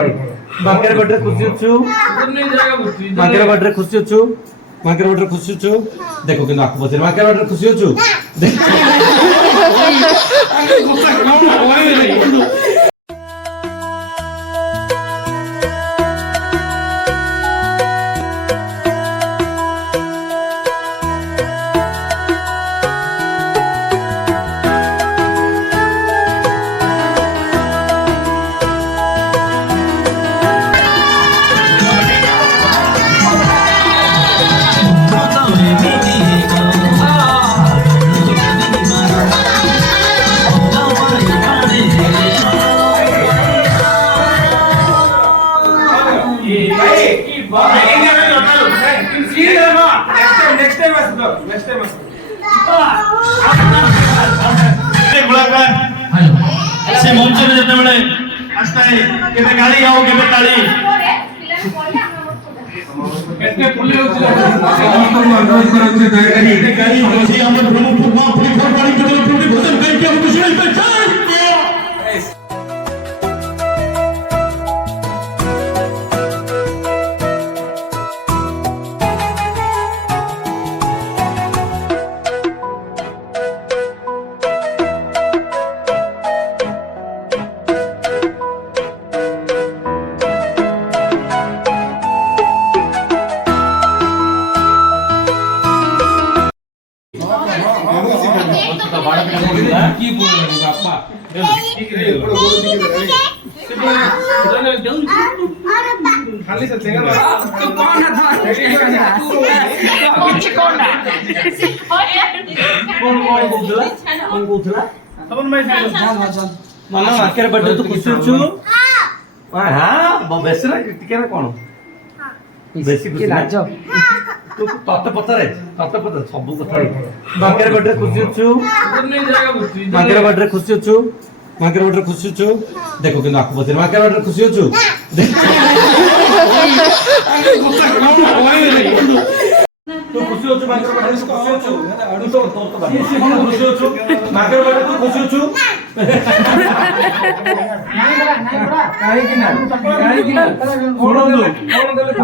ମାଙ୍କରେ ଗୋଟରେ ଖୁସି ଅଛୁ ମାଙ୍କରେ ଗୋଟରେ ଖୁସି ଅଛୁ ମାଙ୍କରେ ଗୋଟରେ ଖୁସି ଅଛୁ ଦେଖ କିନ୍ତୁ ଆକୁ ପଚାରେ ମାଙ୍କରେ ଗୋଟରେ ଖୁସି ଅଛୁ से मंच में जिते बड़े आस्ता है केबे गाली आओ केबे ताली केते फुले होछि अनुरोध करछे दयाकरी गाली जोशी हम ब्रह्मपुर में पूरी खोल पानी के पूरी भोजन करके हम खुशी पे चल खाली से चेगा तू कौन है था कौन बोलला तबन मैं मामा मार्केट बर्थडे तो खुशी छु हां बेसरा टिके ना कोन बेसी खुशी लाज तू तते पतरे सब कथा मार्केट बर्थडे खुशी छु मार्केट बर्थडे खुशी छु मार्केट बर्थडे खुशी छु देखो କିନ୍ତୁ ଆକୁ ପଚାରେ ମାର୍କେଟ ବर्थडे खुशी छु तू खुशी होछु मार्केट बर्थडे खुशी होछु अडु तो खुशी होछु मार्केट बर्थडे तू खुशी होछु नहीं बड़ा काहे कि ना सुनो दो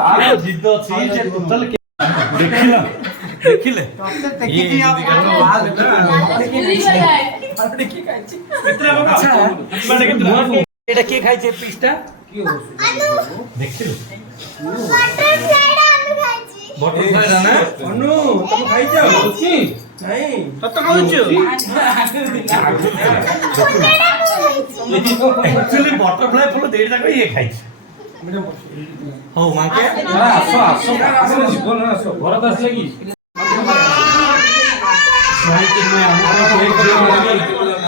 आ जिद्द अछि जे टोटल देखिले ये देखि खाइछि कितना बाबा माने कितना एटा के खाइछे पिस्टा की हो देखिले बटरफ्लाई ना अनु तुम खाइ जाओ की नहीं सत कहउछु एक्चुअली बटरफ्लाई फुल देर जाको ये खाइ हो माके आसो आसो आसो जीवन आसो घर दस लगी नहीं कि मैं हमको कोई करियो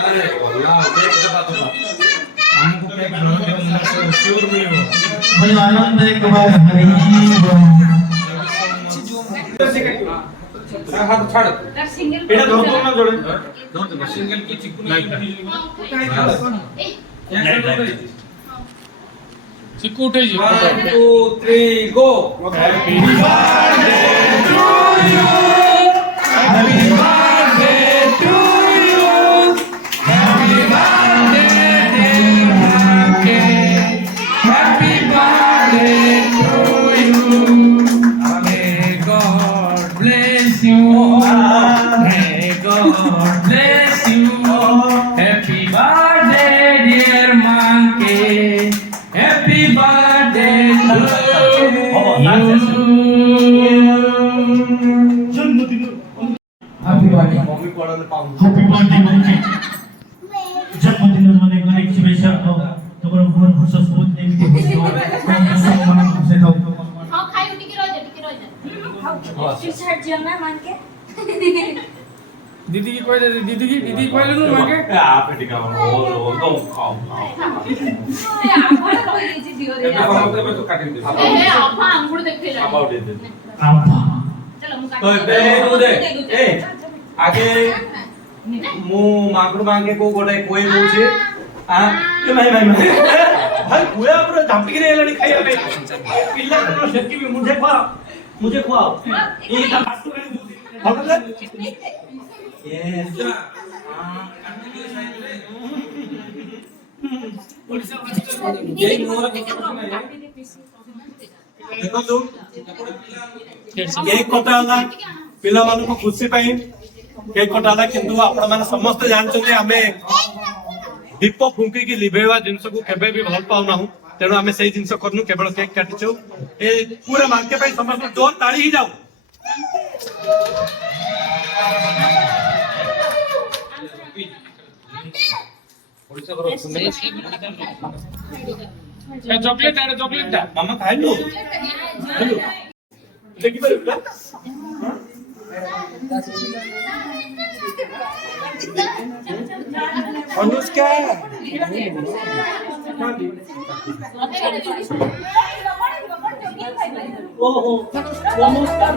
अरे अल्लाह एक बात होगा हमको क्या करना है श्योर नहीं हो भाई आनंद एक बार हरी हाथ छाड़ सिंगल एटा धर तो ना जोड़े धर सिंगल की चिकू नहीं चिकू उठे जी 1 2 3 go happy birthday to you happy birthday to you happy birthday happy birthday to you bless you may god bless you happy birthday dear monkey happy birthday to you happy birthday mummy पढ़ाने पाऊं happy birthday monkey जन्मदिन मध्ये अनेक शुभेच्छा तुम्हारा भगवान खुश स्फूर्ति देवी के सम्मान से दो हां खाई टिके रह जा टी-शर्ट जो ना मान के दीदी की कोई दीदी कोई नु मांगे आप टिका हो दो खाओ ए आपण कोई जी दियो रे ए तो काट दे ए आपा अंगूर देखे जा आप दे दे आपा चलो मु काट दे ए आगे मु मागुर मांगे को गोटे कोई बोछे आ ए भाई भाई कुया पूरा झांपी रे लड़ी खाइया पे पिल्ला को सेकी भी मुझे खुआओ ये का फाटू कर दूध भगत यस हां काट के साइड रे ଦେଖନ୍ତୁ କେକ୍ କଟା ହେଲା ପିଲାମାନଙ୍କୁ ଖୁସି ପାଇଁ କେକ୍ କଟା ହେଲା କିନ୍ତୁ ଆପଣମାନେ ସମସ୍ତେ ଜାଣିଛନ୍ତି ଆମେ ଦୀପ ଫୁଙ୍କିକି ଲିଭେଇବା ଜିନିଷକୁ କେବେ ବି ଭଲ ପାଉନାହୁଁ ତେଣୁ ଆମେ ସେଇ ଜିନିଷ କରୁନୁ କେବଳ କେକ୍ କାଟିଛୁ ଏ ପୁରା ମାର୍କେ ପାଇଁ ସମସ୍ତେ ଜୋର ତାଳି ହିଁ ଯାଉ चॉकलेट आहे चॉकलेट ଟା ମାମା ଖାଇଲୁ ଦେଖିପାରିବୁ ନା ଅନୁଷ୍କା ଓହୋ ନମସ୍କାର